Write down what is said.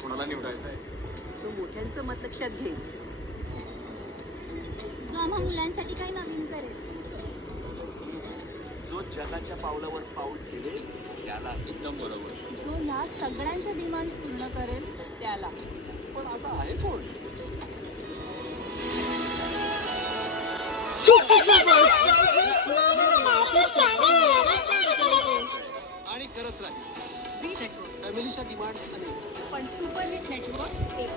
कोणाला निवडायचं आहे? जो मोठ्यांचं मत लक्षात घेईल, जो आम्हा मुलांसाठी काही नवीन करेल, जो जगाच्या पावलावर पाऊल ठेवेल त्याला. एकदम बरोबर. जो ह्या सगळ्यांच्या डिमांड्स पूर्ण करेल त्याला. पण आता आहे कोण? आणि करत राहील. Zee network. फॅमिलीच्या डिमांड आणि पण सुपरहिट नेटवर्क एक.